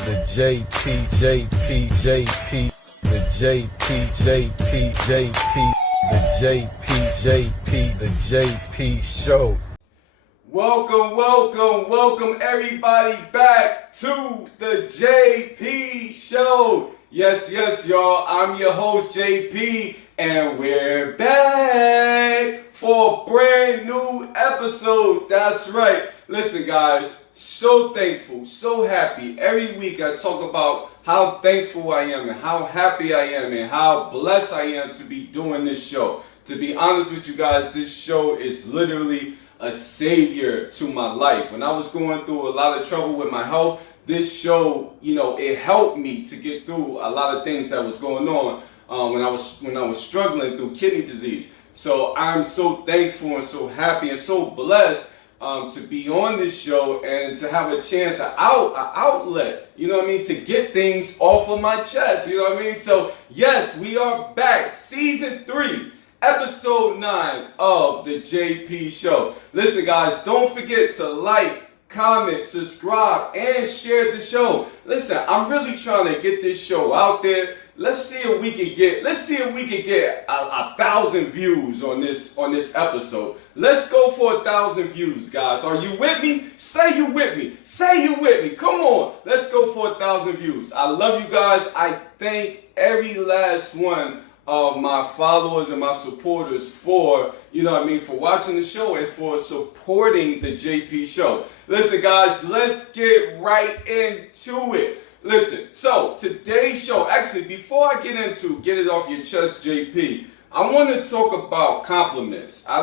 The JP, the JP Show. Welcome everybody back to the JP Show. Yes, y'all, I'm your host JP, and we're back for a brand new episode. That's right. Listen, guys, so thankful, so happy. Every week I talk about how thankful I am and how happy I am and how blessed I am to be doing this show. To be honest with you guys, this show is literally a savior to my life. When I was going through a lot of trouble with my health, this show, it helped me to get through a lot of things that was going on when I was struggling through kidney disease. So I'm so thankful and so happy and so blessed to be on this show and to have a chance, an outlet, to get things off of my chest, So yes, we are back, season 3. Episode 9 of the JP Show. Listen, guys, don't forget to like, comment, subscribe, and share the show. Listen, I'm really trying to get this show out there. Let's see if we can get 1,000 views on this episode. Let's go for 1,000 views, guys. Are you with me? Say you with me. Say you with me. Come on. Let's go for 1,000 views. I love you guys. I thank every last one of my followers and my supporters for watching the show and for supporting the JP Show. Listen, guys, let's get right into it. Listen, so today's show, actually, before I get into Get It Off Your Chest, JP, I want to talk about compliments. I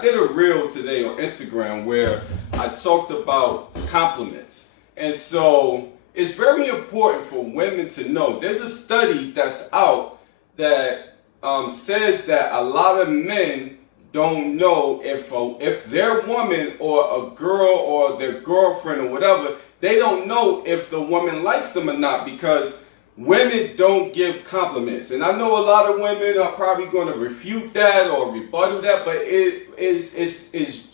did a reel today on Instagram where I talked about compliments. And so it's very important for women to know. There's a study that's out that says that a lot of men don't know if their woman or a girl or their girlfriend or whatever, they don't know if the woman likes them or not because women don't give compliments. And I know a lot of women are probably going to refute that or rebuttal that, but it's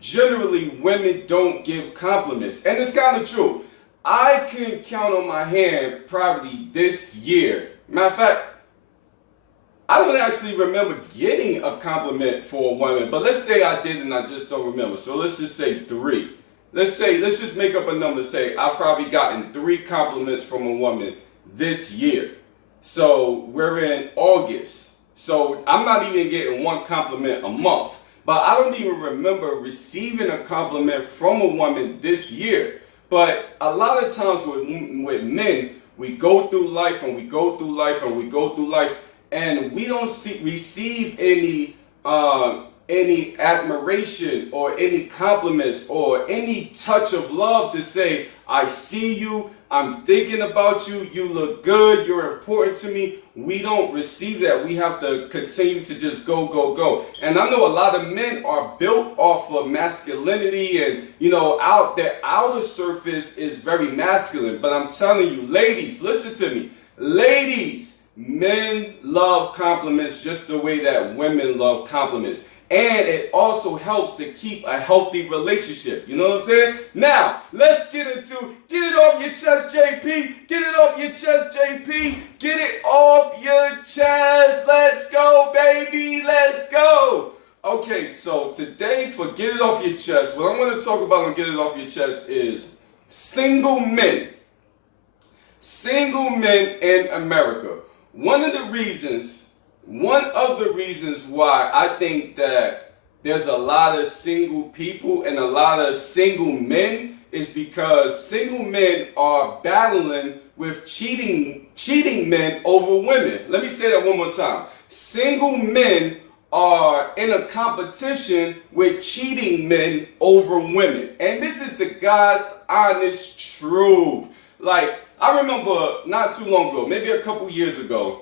generally women don't give compliments. And it's kind of true. I can count on my hand probably this year. Matter of fact, I don't actually remember getting a compliment for a woman, but let's say I did and I just don't remember. So let's just say 3. Let's just make up a number and say I've probably gotten 3 compliments from a woman this year. So we're in August. So I'm not even getting 1 compliment a month, but I don't even remember receiving a compliment from a woman this year. But a lot of times with men, we go through life and we go through life and we go through life, and we don't receive any admiration or any compliments or any touch of love to say, I see you, I'm thinking about you, you look good, you're important to me. We don't receive that. We have to continue to just go. And I know a lot of men are built off of masculinity and, their outer surface is very masculine. But I'm telling you, ladies, listen to me. Ladies, men love compliments just the way that women love compliments. And it also helps to keep a healthy relationship. You know what I'm saying? Now, let's get into Get It Off Your Chest, JP. Get it off your chest, JP. Get it off your chest. Let's go, baby. Let's go. Okay, so today for Get It Off Your Chest, what I'm going to talk about on Get It Off Your Chest is single men. Single men in America. One of the reasons why I think that there's a lot of single people and a lot of single men is because single men are battling with cheating men over women. Let me say that one more time. Single men are in a competition with cheating men over women. And this is the God's honest truth. Like, I remember not too long ago, maybe a couple years ago,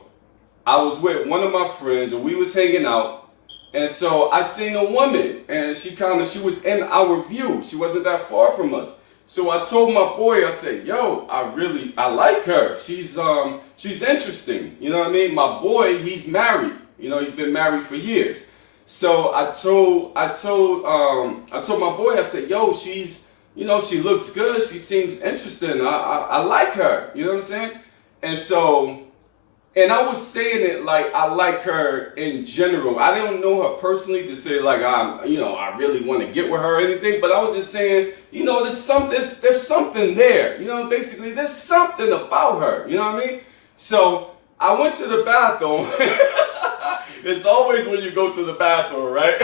I was with one of my friends and we was hanging out. And so I seen a woman and she was in our view. She wasn't that far from us. So I told my boy, I said, yo, I like her. She's interesting. You know what I mean? My boy, he's married. He's been married for years. So I told my boy, I said, yo, she's she looks good. She seems interesting. I like her. You know what I'm saying? And so, and I was saying it like I like her in general. I don't know her personally to say like I really want to get with her or anything. But I was just saying, there's something there. Basically there's something about her. You know what I mean? So I went to the bathroom. It's always when you go to the bathroom, right?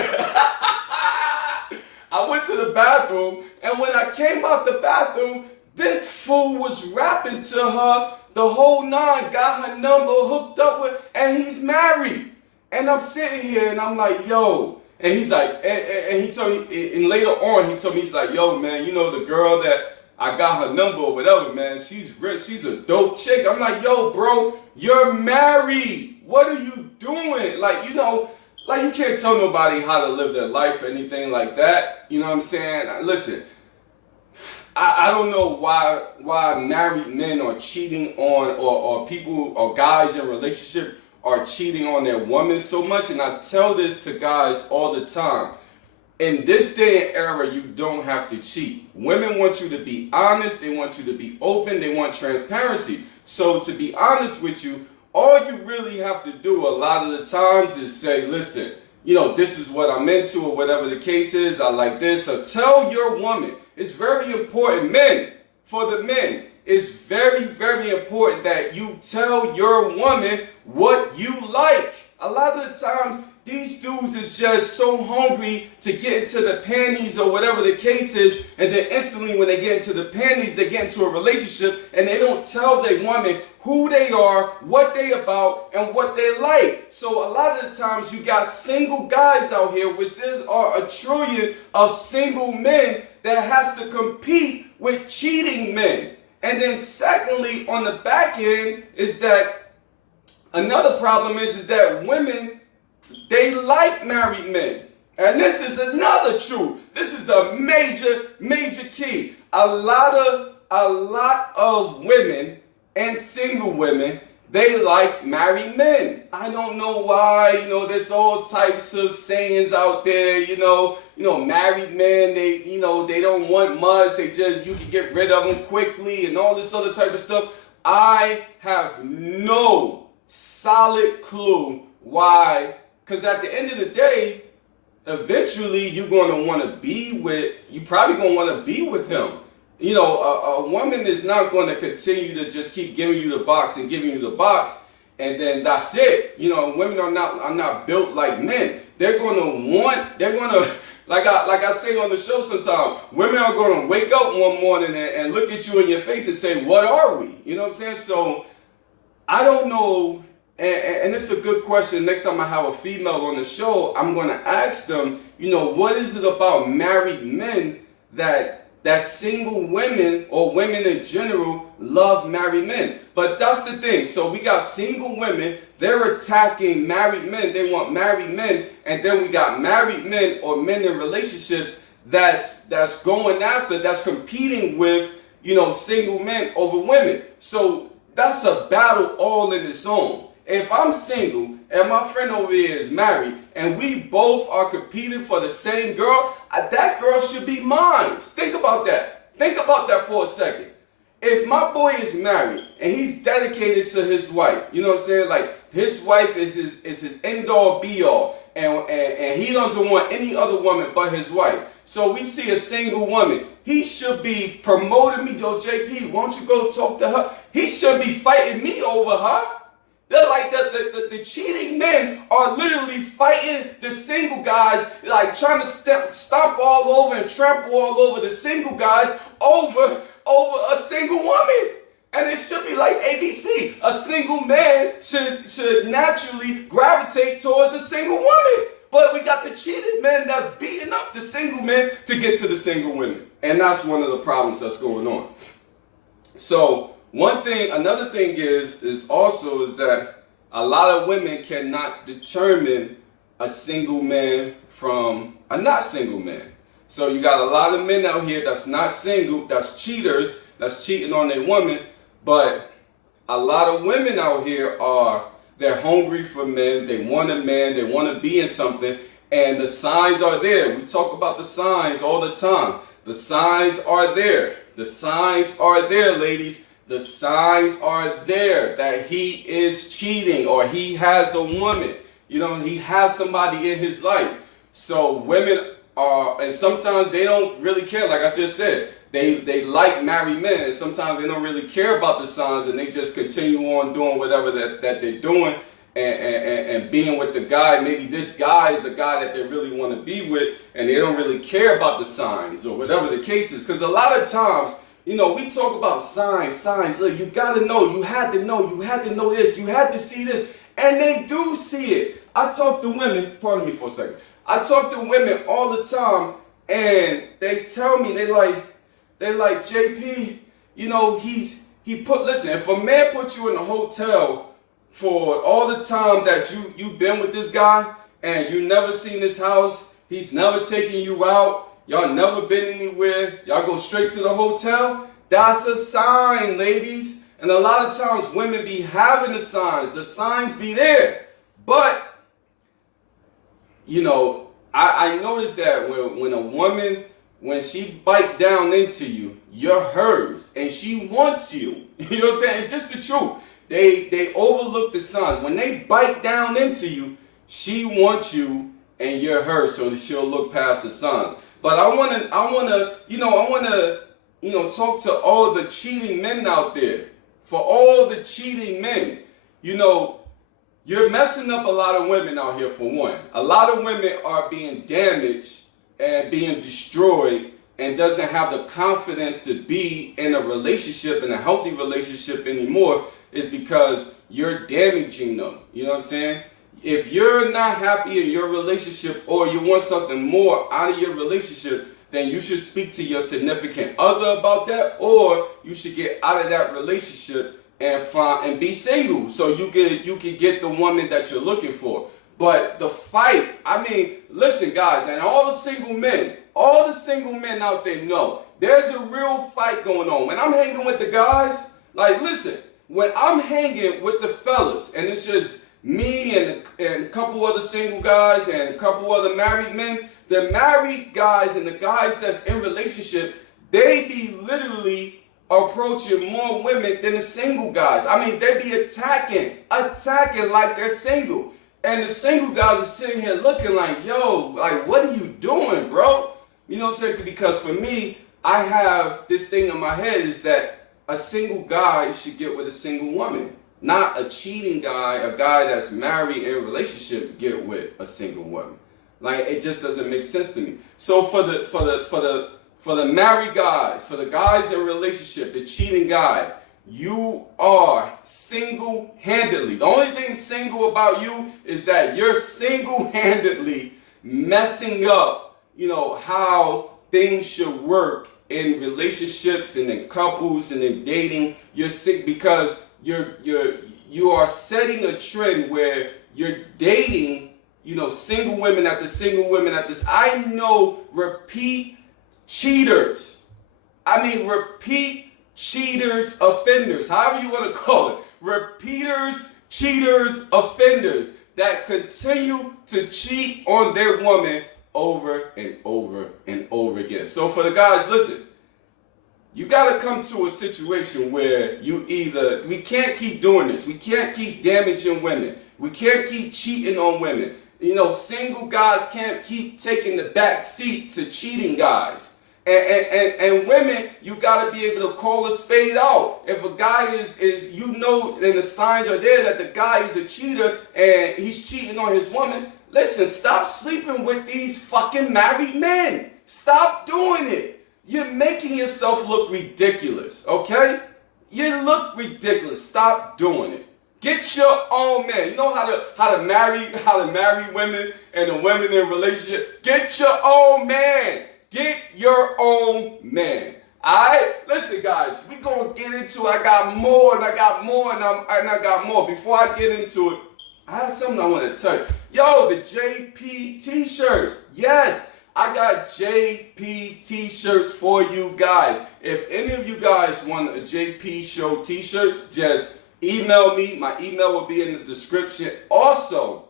I went to the bathroom, and when I came out the bathroom, this fool was rapping to her the whole nine, got her number, hooked up with, and he's married. And I'm sitting here, and I'm like, yo. And he's like, and he told me, and later on, he told me, he's like, yo, man, the girl that I got her number or whatever, man, she's rich, she's a dope chick. I'm like, yo, bro, you're married. What are you doing? Like, you can't tell nobody how to live their life or anything like that. You know what I'm saying? Listen, I don't know why married men are cheating on, or people or guys in relationship are cheating on their women so much. And I tell this to guys all the time. In this day and era, you don't have to cheat. Women want you to be honest. They want you to be open. They want transparency. So to be honest with you, all you really have to do a lot of the times is say, listen, this is what I'm into or whatever the case is. I like this. So tell your woman. It's very important, men, for the men. It's very, very important that you tell your woman what you like. A lot of the times, these dudes is just so hungry to get into the panties or whatever the case is, and then instantly when they get into the panties, they get into a relationship and they don't tell their woman who they are, what they about, and what they like. So a lot of the times you got single guys out here, which are a trillion of single men that has to compete with cheating men. And then secondly, on the back end is that another problem is that women, they like married men. And this is another truth. This is a major, major key. A lot of women and single women, they like married men. I don't know why, there's all types of sayings out there, married men, they don't want much. You can get rid of them quickly and all this other type of stuff. I have no solid clue why. Because at the end of the day, eventually you're going to want to be with, you probably going to want to be with him. A woman is not going to continue to just keep giving you the box and giving you the box, and then that's it. Women are not built like men. They're going to like I say on the show sometimes, women are going to wake up one morning and look at you in your face and say, what are we? You know what I'm saying? So I don't know. And it's a good question. Next time I have a female on the show, I'm going to ask them, what is it about married men that single women or women in general love married men? But that's the thing. So we got single women, they're attacking married men. They want married men. And then we got married men or men in relationships that's competing with, single men over women. So that's a battle all in its own. If I'm single and my friend over here is married and we both are competing for the same girl, that girl should be mine. Think about that. Think about that for a second. If my boy is married and he's dedicated to his wife, you know what I'm saying? Like his wife is his end all be all, and he doesn't want any other woman but his wife. So we see a single woman. He should be promoting me. Yo, JP, why don't you go talk to her? He shouldn't be fighting me over her. They're like the cheating men are literally fighting the single guys, like trying to stomp all over and trample all over the single guys over a single woman. And it should be like ABC. A single man should naturally gravitate towards a single woman. But we got the cheated men that's beating up the single men to get to the single women. And that's one of the problems that's going on. So another thing is that a lot of women cannot determine a single man from a not single man. So you got a lot of men out here that's not single, that's cheaters, that's cheating on their woman, but a lot of women out here they're hungry for men, they want a man, they want to be in something, and the signs are there. We talk about the signs all the time. The signs are there. The signs are there, ladies. The signs are there that he is cheating or he has a woman. You know, he has somebody in his life. So women are, and sometimes they don't really care, like I just said. They like married men, and sometimes they don't really care about the signs, and they just continue on doing whatever that they're doing and being with the guy. Maybe this guy is the guy that they really want to be with, and they don't really care about the signs or whatever the case is. Because a lot of times, you know, we talk about signs. Look, you got to know, you had to know this, you had to see this, and they do see it. I talk to women, pardon me for a second. I talk to women all the time, and they tell me, they like, JP, you know, listen, if a man puts you in a hotel for all the time that you've been with this guy, and you never seen this house, he's never taken you out, y'all never been anywhere, y'all go straight to the hotel, that's a sign, ladies. And a lot of times women be having the signs be there. But, you know, I noticed that when a woman, when she bite down into you, you're hers, and she wants you. You know what I'm saying? It's just the truth. They overlook the signs. When they bite down into you, she wants you, and you're hers, so that she'll look past the signs. But I wanna, talk to all the cheating men out there. For all the cheating men, you know, you're messing up a lot of women out here, for one. A lot of women are being damaged and being destroyed and doesn't have the confidence to be in a relationship, in a healthy relationship anymore, is because you're damaging them. You know what I'm saying? If you're not happy in your relationship, or you want something more out of your relationship, then you should speak to your significant other about that, or you should get out of that relationship and be single, so you can get the woman that you're looking for. But the fight, I mean, listen, guys, and all the single men out there know there's a real fight going on. When I'm hanging with the guys, like, listen, when I'm hanging with the fellas, and it's just me and a couple other single guys and a couple other married men, the married guys and the guys that's in relationship, they be literally approaching more women than the single guys. I mean, they be attacking like they're single. And the single guys are sitting here looking like, yo, like, what are you doing, bro? You know what I'm saying? Because for me, I have this thing in my head is that a single guy should get with a single woman. Not a cheating guy, a guy that's married in a relationship, get with a single woman. Like, it just doesn't make sense to me. So for the married guys, for the guys in a relationship, the cheating guy, you are single-handedly. The only thing single about you is that you're single-handedly messing up, you know, how things should work in relationships and in couples and in dating. You're sick because you are setting a trend where you're dating, you know, single women after single women after this. I know repeat cheaters. I mean, repeat cheaters, offenders, however you want to call it. Repeaters, cheaters, offenders that continue to cheat on their woman over and over and over again. So for the guys, listen, you got to come to a situation where we can't keep doing this. We can't keep damaging women. We can't keep cheating on women. You know, single guys can't keep taking the back seat to cheating guys. And women, you got to be able to call a spade out. If a guy is you know, and the signs are there that the guy is a cheater and he's cheating on his woman, listen, stop sleeping with these fucking married men. Stop doing it. You're making yourself look ridiculous, okay? You look ridiculous. Stop doing it. Get your own man. You know how to marry women and the women in relationship? Get your own man. Get your own man. Alright? Listen, guys, we gonna get into it. I got more and I got more. Before I get into it, I have something I want to tell you. Yo, the JP t-shirts. Yes, I got JP t-shirts for you guys. If any of you guys want a JP show t-shirts, just email me. My email will be in the description. Also,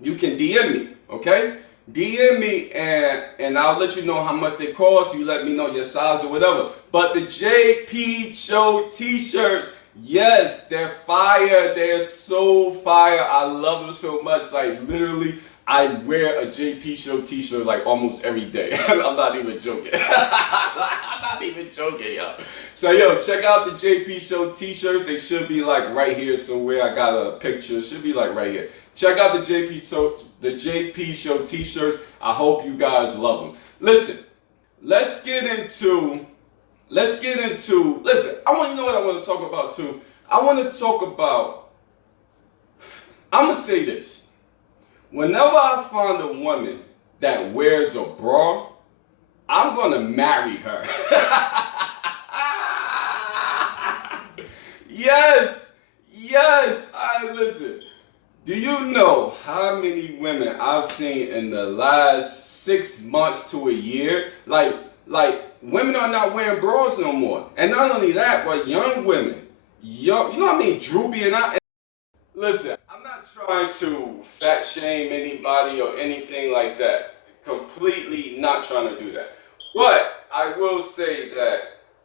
you can DM me, okay? DM me and I'll let you know how much they cost. You let me know your size or whatever. But the JP Show t-shirts, yes, they're fire. They're so fire. I love them so much. Like literally, I wear a JP Show t-shirt like almost every day. I'm not even joking. I'm not even joking, yo. So yo, check out the JP Show t-shirts. They should be like right here somewhere. I got a picture. It should be like right here. Check out the JP Show t-shirts. I hope you guys love them. Listen, let's get into, listen, you know what I want to talk about too? I want to talk about, I'm going to say this. Whenever I find a woman that wears a bra, I'm going to marry her. Yes, listen. Do you know how many women I've seen in the last 6 months to a year? Like women are not wearing bras no more. And not only that, but young women. You know what I mean? Droopy and I. Listen, I'm not trying to fat shame anybody or anything like that. Completely not trying to do that. But I will say that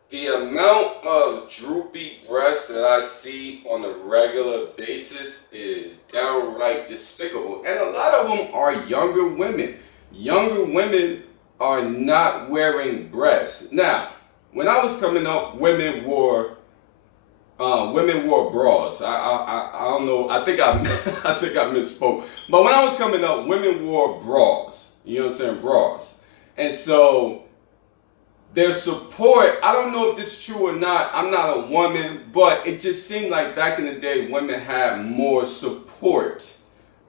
the amount of droopy breasts that I see on a regular basis is downright despicable. And a lot of them are younger women. Younger women are not wearing breasts. Now, when I was coming up, women wore bras. I don't know. I think I misspoke. But when I was coming up, women wore bras. You know what I'm saying? Bras. And so their support, I don't know if this is true or not. I'm not a woman, but it just seemed like back in the day, women had more support,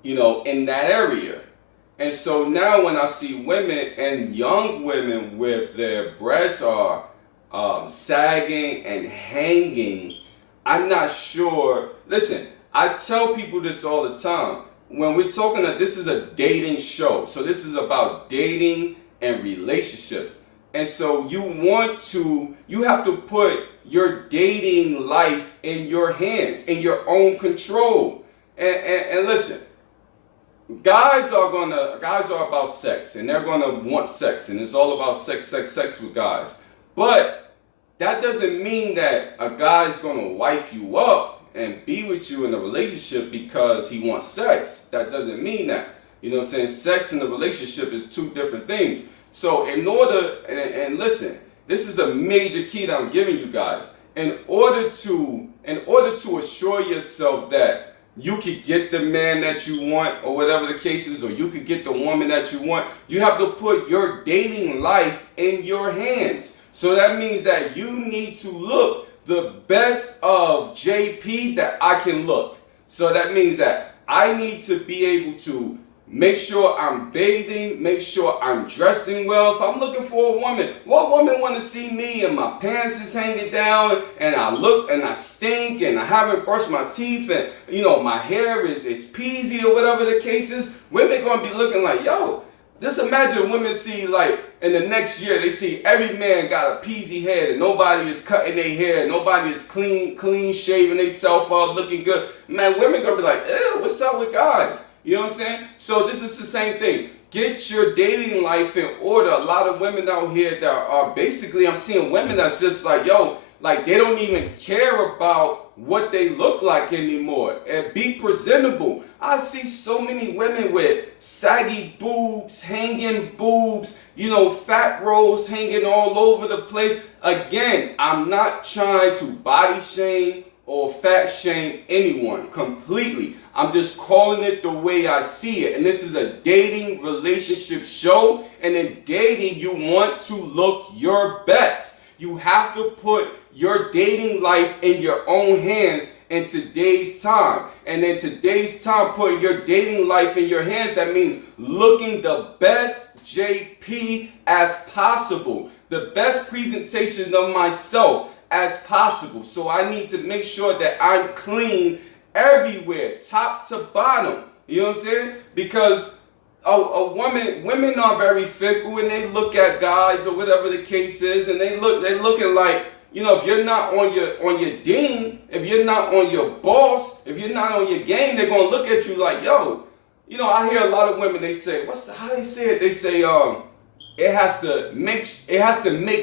you know, in that area. And so now when I see women and young women with their breasts are sagging and hanging, I'm not sure. Listen, I tell people this all the time. When we're talking that this is a dating show, so this is about dating and relationships. And so you have to put your dating life in your hands, in your own control. And listen, guys are about sex, and they're gonna want sex, and it's all about sex with guys. But that doesn't mean that a guy's gonna wife you up and be with you in a relationship because he wants sex. That doesn't mean that. You know what I'm saying? Sex and a relationship is two different things. So in order, and listen, this is a major key that I'm giving you guys. In order to assure yourself that you could get the man that you want or whatever the case is, or you could get the woman that you want, you have to put your dating life in your hands. So that means that you need to look the best of JP that I can look. So that means that I need to be able to make sure I'm bathing, make sure I'm dressing well. If I'm looking for a woman, what woman want to see me and my pants is hanging down and I look and I stink and I haven't brushed my teeth and, you know, my hair is peasy or whatever the case is? Women going to be looking like, yo, just imagine women see, like, in the next year, they see every man got a peasy head and nobody is cutting their hair and nobody is clean shaving themselves up, looking good. Man, women going to be like, ew, what's up with guys? You know what I'm saying? So this is the same thing. Get your dating life in order. A lot of women out here that are basically, I'm seeing women that's just like, yo, like they don't even care about what they look like anymore. And be presentable. I see so many women with saggy boobs, hanging boobs, you know, fat rolls hanging all over the place. Again, I'm not trying to body shame or fat shame anyone completely. I'm just calling it the way I see it. And this is a dating relationship show. And in dating, you want to look your best. You have to put your dating life in your own hands in today's time. And in today's time, putting your dating life in your hands, that means looking the best JP as possible. The best presentation of myself as possible. So I need to make sure that I'm clean everywhere, top to bottom. You know what I'm saying? Because women are very fickle and they look at guys or whatever the case is, and they're looking like, you know, if you're not on your dean, if you're not on your boss, if you're not on your game, they're gonna look at you like, yo, you know, I hear a lot of women, they say, how they say it? They say, it has to make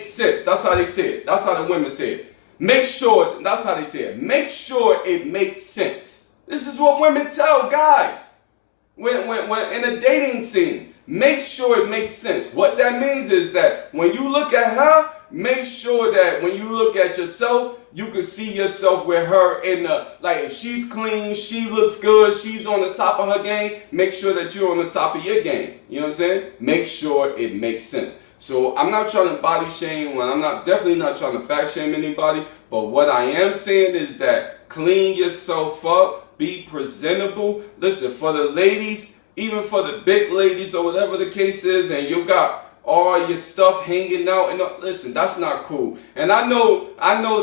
sense. That's how they say it. That's how the women say it. Make sure, that's how they say it. Make sure it makes sense. This is what women tell guys when in a dating scene. Make sure it makes sense. What that means is that when you look at her, make sure that when you look at yourself, you can see yourself with her in the, like, if she's clean, she looks good, she's on the top of her game, make sure that you're on the top of your game. You know what I'm saying? Make sure it makes sense. So I'm not trying to body shame, definitely not trying to fat shame anybody, but what I am saying is that clean yourself up, be presentable. Listen, for the ladies, even for the big ladies or whatever the case is, and you got all your stuff hanging out, and listen, that's not cool. And I know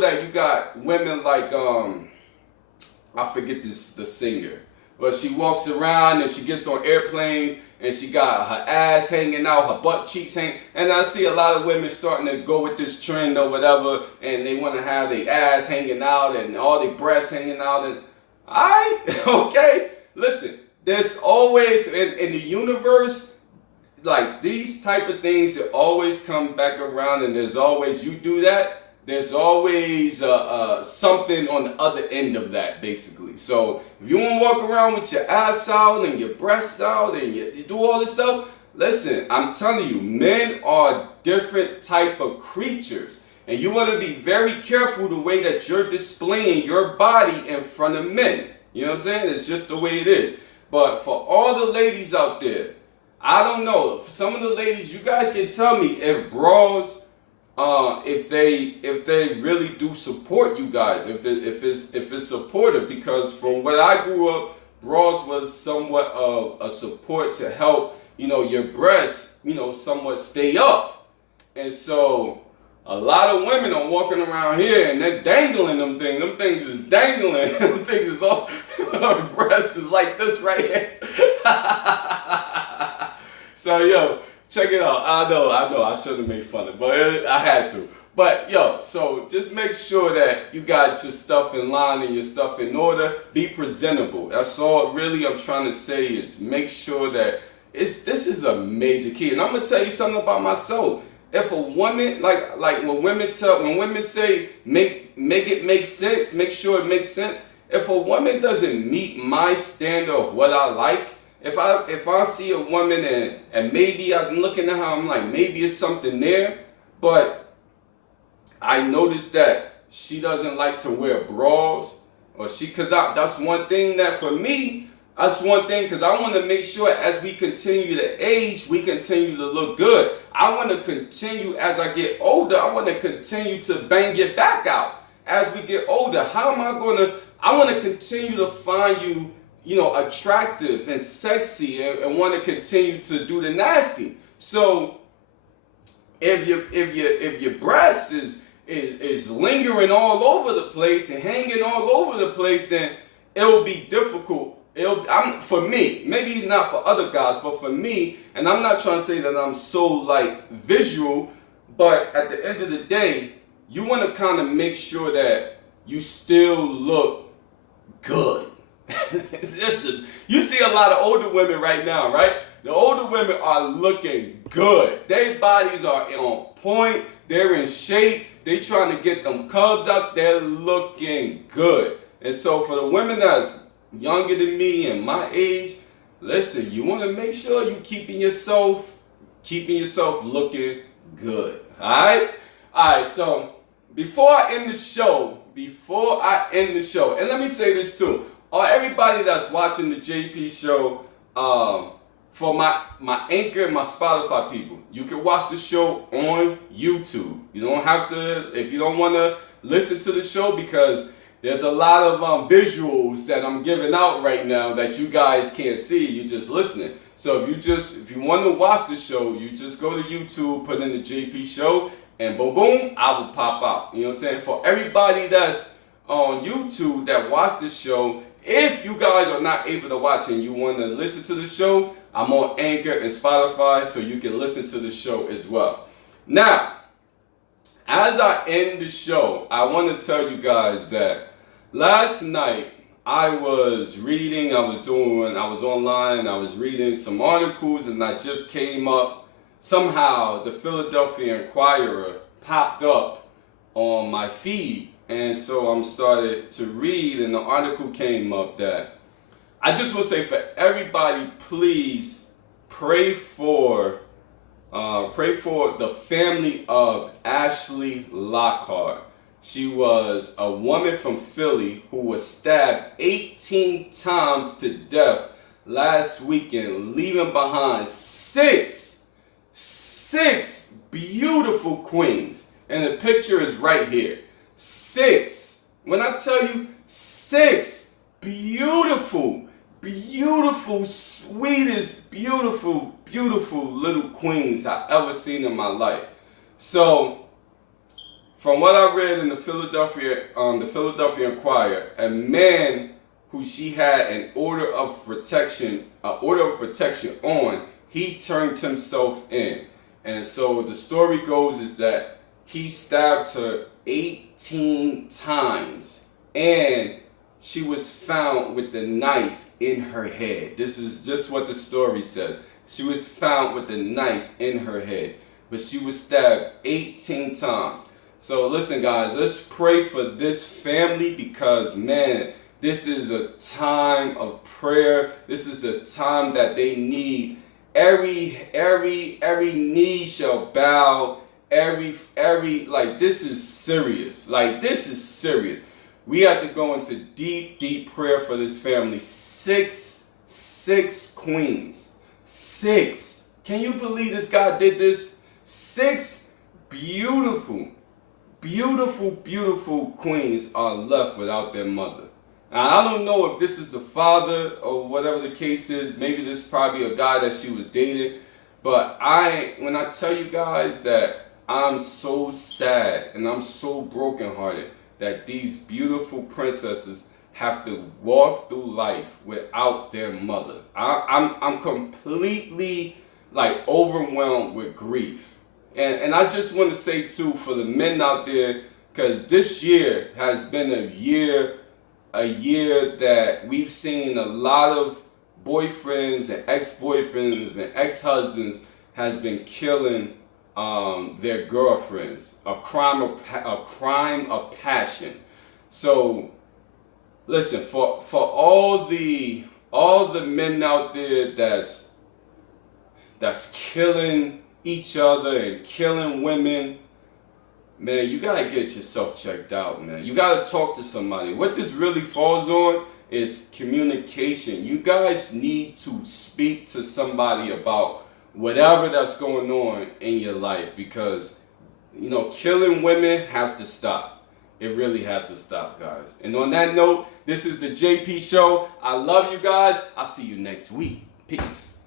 that you got women like I forget the singer, but she walks around and she gets on airplanes and she got her ass hanging out, her butt cheeks hanging, and I see a lot of women starting to go with this trend or whatever, and they want to have their ass hanging out and all their breasts hanging out, and okay, listen, there's always in the universe, like, these type of things that always come back around, and there's always, you do that, there's always something on the other end of that, basically. So if you want to walk around with your ass out and your breasts out and you do all this stuff, listen, I'm telling you, men are different type of creatures, and you want to be very careful the way that you're displaying your body in front of men. You know what I'm saying? It's just the way it is. But for all the ladies out there, I don't know. For some of the ladies, you guys can tell me if bras, if they really do support you guys, if it's supportive. Because from what I grew up, bras was somewhat of a support to help, you know, your breasts, you know, somewhat stay up. And so a lot of women are walking around here and they're dangling them things. Them things is dangling. Them things is all, her breasts is like this right here. So, yo, check it out. I know, I shouldn't have made fun of it, but I had to. But, yo, so just make sure that you got your stuff in line and your stuff in order. Be presentable. That's all really I'm trying to say, is make sure that this is a major key. And I'm going to tell you something about myself. If a woman, like when women say make it make sense, make sure it makes sense. If a woman doesn't meet my standard of what I like, if I see a woman and maybe I'm looking at her, I'm like, maybe it's something there, but I noticed that she doesn't like to wear bras, or that's one thing that for me, that's one thing, because I want to make sure as we continue to age, we continue to look good. I want to continue, as I get older, I want to continue to bang your back out as we get older. How am I want to continue to find you, you know, attractive and sexy, and want to continue to do the nasty. So if your breast is lingering all over the place and hanging all over the place, then it'll be difficult. For me, maybe not for other guys, but for me, and I'm not trying to say that I'm so like visual, but at the end of the day, you want to kind of make sure that you still look good. You see a lot of older women right now, right? The older women are looking good. Their bodies are on point. They're in shape. They trying to get them cubs out. They're looking good. And so for the women that's younger than me and my age, listen, you want to make sure you keeping yourself looking good. All right. So before I end the show, and let me say this too. Everybody that's watching the JP show, for my Anchor and my Spotify people, you can watch the show on YouTube. You don't have to, if you don't want to listen to the show, because there's a lot of visuals that I'm giving out right now that you guys can't see. You're just listening. So if you want to watch the show, you just go to YouTube, put in the JP show, and boom, boom, I will pop out. You know what I'm saying? For everybody that's on YouTube that watch this show, if you guys are not able to watch and you want to listen to the show, I'm on Anchor and Spotify, so you can listen to the show as well. Now, as I end the show, I want to tell you guys that last night I was reading, I was online, I was reading some articles, and I just came up, somehow the Philadelphia Inquirer popped up on my feed. And so I'm started to read, and the article came up that I just want to say for everybody, please pray for the family of Ashley Lockhart. She was a woman from Philly who was stabbed 18 times to death last weekend, leaving behind six beautiful queens. And the picture is right here. 6. When I tell you 6 beautiful, sweetest, beautiful little queens I've ever seen in my life. So, from what I read in the Philadelphia Inquirer, a man who she had an order of protection on, he turned himself in. And so the story goes is that he stabbed her 18 times, and she was found with the knife in her head. This is just what the story said. She was found with the knife in her head, but she was stabbed 18 times. So listen, guys, let's pray for this family, because, man, this is a time of prayer. This is the time that they need. Every knee shall bow. This is serious. This is serious. We have to go into deep prayer for this family. Six queens. 6. Can you believe this guy did this? 6 beautiful queens are left without their mother. Now, I don't know if this is the father or whatever the case is. Maybe this is probably a guy that she was dating. But when I tell you guys that I'm so sad and I'm so brokenhearted that these beautiful princesses have to walk through life without their mother. I'm completely overwhelmed with grief. And I just want to say too, for the men out there, because this year has been a year that we've seen a lot of boyfriends and ex-boyfriends and ex-husbands has been killing their girlfriends, a crime of passion. So listen, for all the men out there that's killing each other and killing women, man, you gotta get yourself checked out, man. You gotta talk to somebody. What this really falls on is communication. You guys need to speak to somebody about whatever that's going on in your life, because killing women has to stop. It really has to stop, guys. And on that note, this is the JP Show. I love you guys. I'll see you next week. Peace.